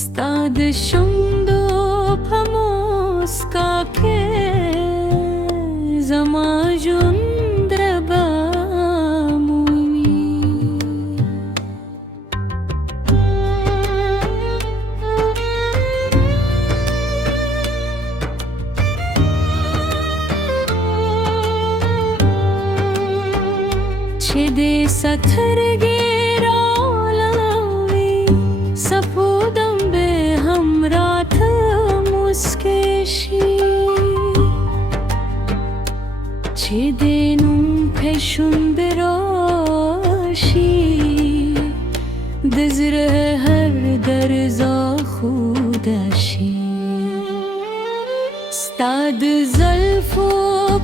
Stad shumdo pamoska ke zamajun draba Chede sathar geralavi sapudam be hamrat muskeshi Chede num peşun berashi dizre her darza khudashi Stad zalfo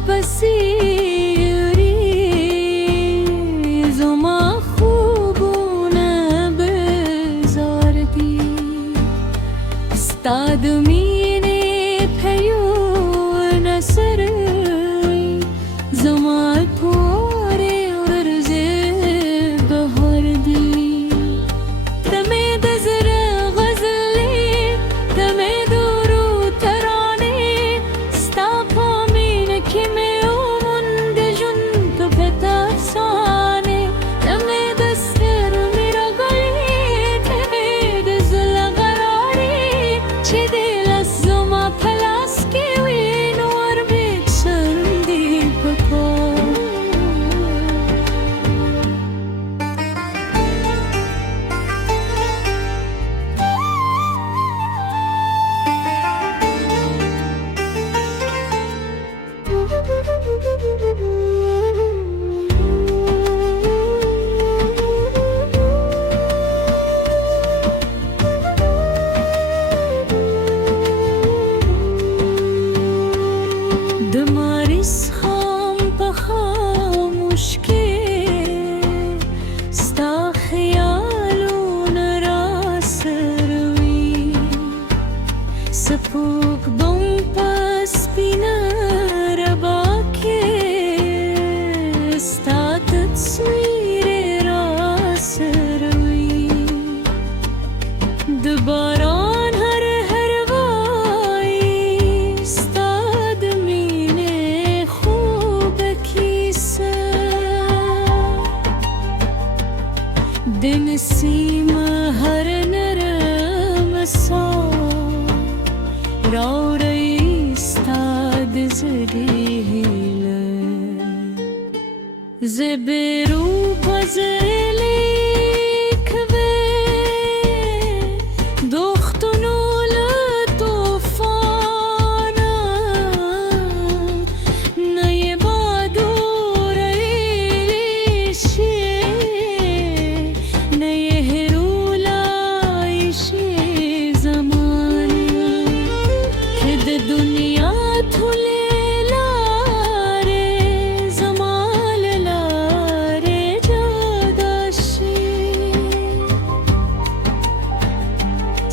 pasiri Zoma khubune bezardi Stad mine peyu nasri Zoma pore urze bahardi Tame dazra ghazli Tame duru tarane Sta pamin kime umund junt petafsane Tame dasir mera gali Tame dazla garari Chede lazoma palas ke win war bichandi papa Damaris kham pa khamush ke sta khayalun rasrwi sapuk bom pas pina raba ke sta tatsvire rasrwi Dubaran har harwai stad mine khub kisa din sima har naram sa raurai stad zrihila zeberu bazeli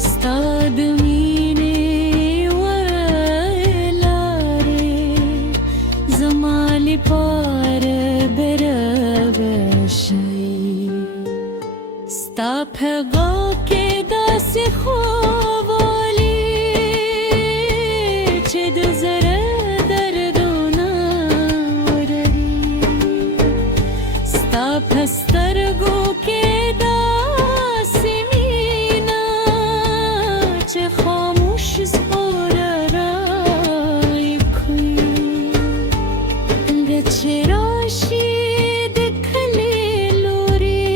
Stad mine warlare zamali par berabashi Sta phega ke das khowali chid zara dardona urari Sta phastar go ke خاموش زهره رای کوی چراشی دکلی لوری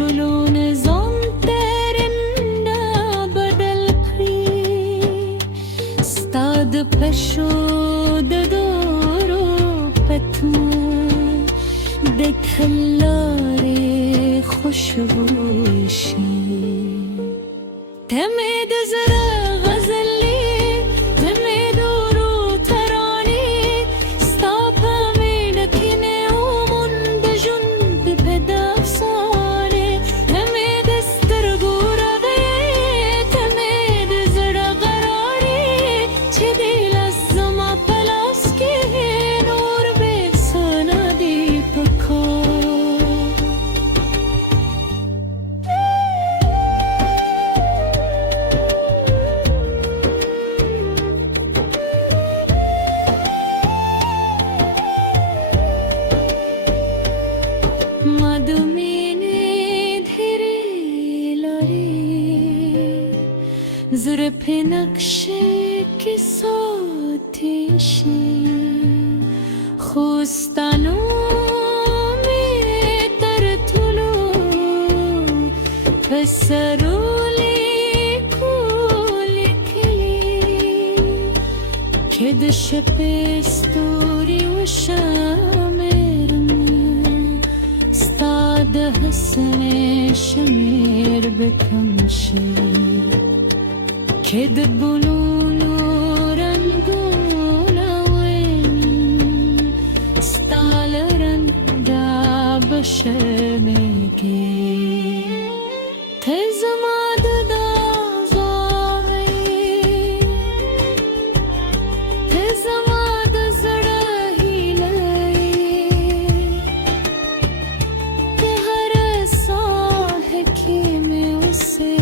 گلون زان ترن بدل کری استاد پشود دورو پتم دکلاری خوشبوشی Tame dazra ghazli Tame duru tarani Sta pamin kine umund junt pedafsane Tame dastar gura gaye Tame dazra garari Chede lazma palas ke nur beksana deepakha जुल्फ नक्शे की सोतीशी خوستانو می ترتلو پسرولی کولی کلی که دشپ ستوری و شامرم استاد حسن شمیر بکمشی که دبلونو شنگی تز ماد دازاوی تز ماد زڑاہی لئی کہ ہر ساہ کی میں اسے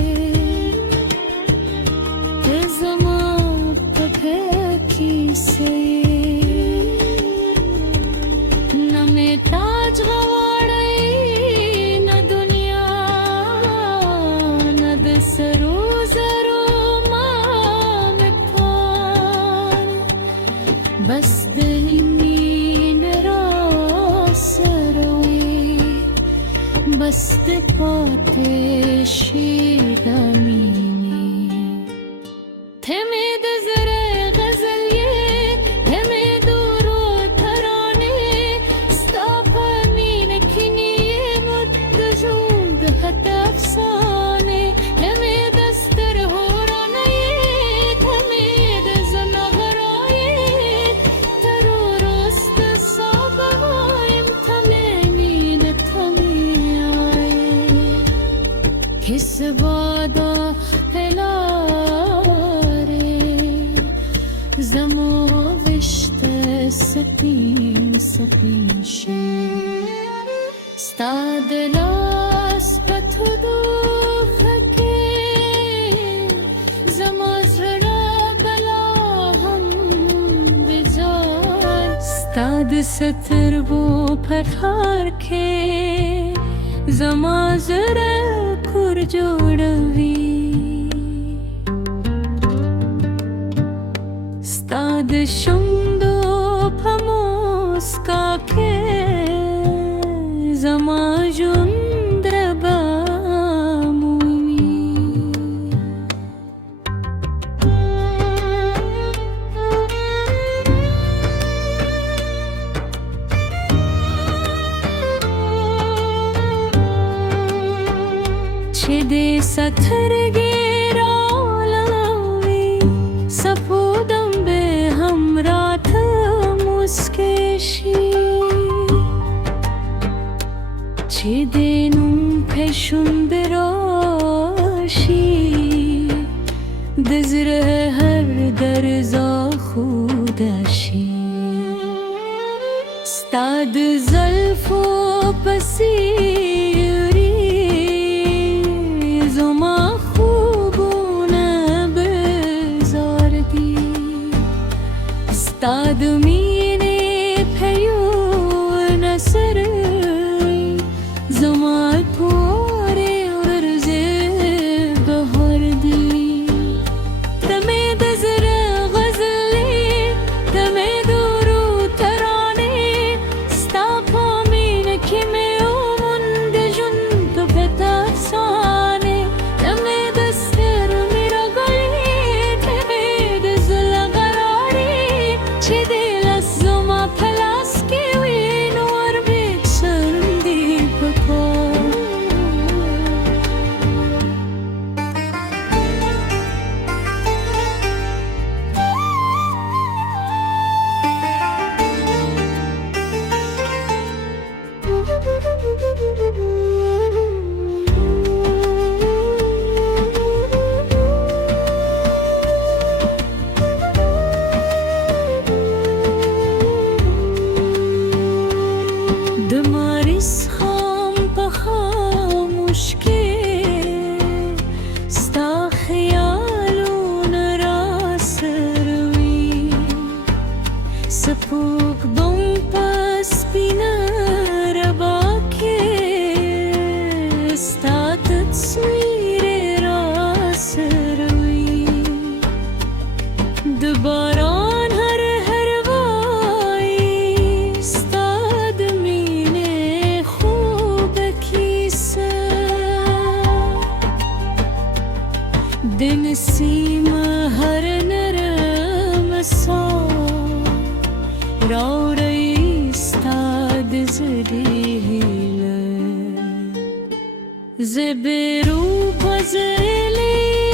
تز ماد پھیکی سے نہ میں تاج بس دلی مین را سروی بست پاتشی دمینی تمید زر غزلیه تمید رو ترانه استاپ مین کنیه مد جود حد افسانه تمید استر هورانه تمید زنغرایه किस वादा हेलारे जमो विश्त सपीन सपीन शे stad las pathudu khake zamazra bala hum bizar stad satar wo pathar ke zamazra kur jodavi stad shundo pamoska ke zamajundra bamui Chide sathar geralavi sapudam be hamrath muskeshi Chide num peshun berashi dizre har darza khudashi stad zalfo pasiri زما خوبونه بزاردی استاد مینه پیون سری زما پوری ورزه بهاردی تمه دزر غزلی تمه دورو ترانه ستا پامینه که میومون دجون تو پترسان دماریس خام بخاموش که ستا خیالون راس روی سپوک بم پس بینا ربا که ستا تصویر راس روی दिन सीम हर नरम सो राउरई Ustad zrihile zeberu bazelik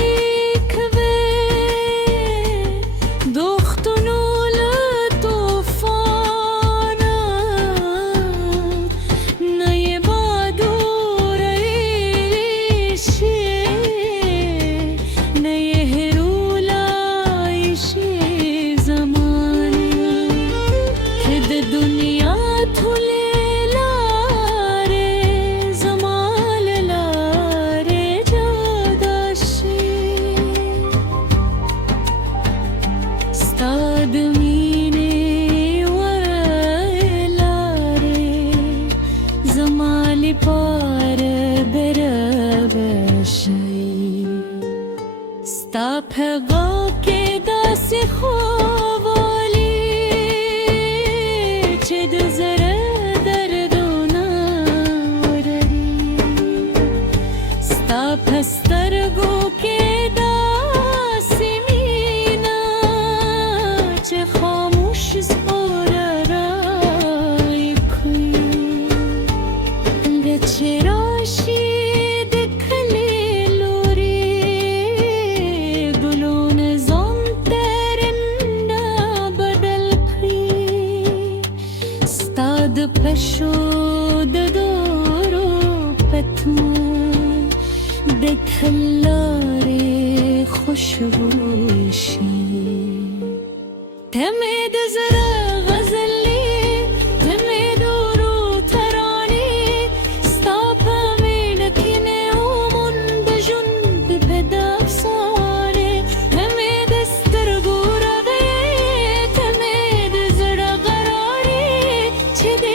ve dokhtunul tufana naye badur ishi naye herula ishi zamani khid duniya thule Stapega ke das khowali chid zara darduna urari stapastar go ke das mina ch khamush zora rai kui lechrashi पशुद दोरो पथमा देखला रे खुशबूशी तमेद जरा गजली तमेद रो तरानी स्तापा में नखने ओमन बजुन बदा सारे तमेद स्तरगुरा गए तमेद जरा गरारी छिदे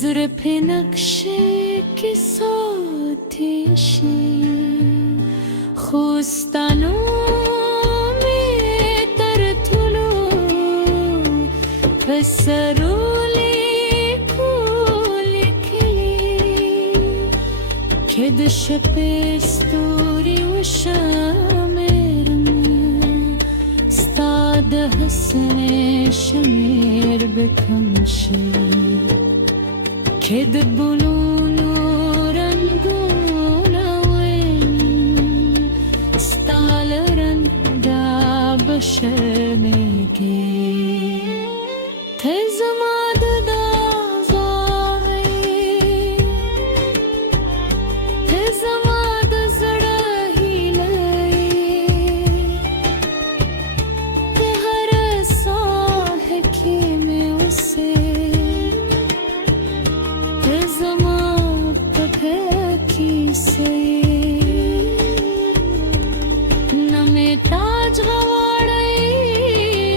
जुर्फ नक्शे के साथी खुस्तानों में तरतुलो फसरोले कुलिकली खिद शपेस्तूरी वशामेरमी स्ताद हसने शमेर बखमशी Ked bulunu ranguna wen stalaran da bashameke te zamad da zai te zamad zada hilai te har sah ke me usse न में ताज गवाड़ई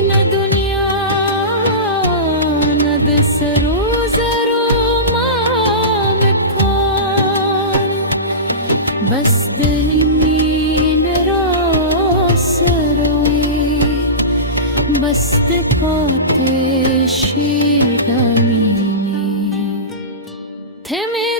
न दुनिया न दसरो जरो माम पाल बस दिली मीन रासरोई बस पाते शीदमीनी थे में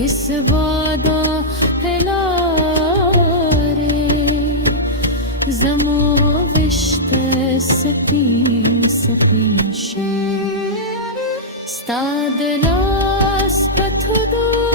किस वादा हेलारे जमो विश्त सपीन सपीन शे स्ताद लास पथुदो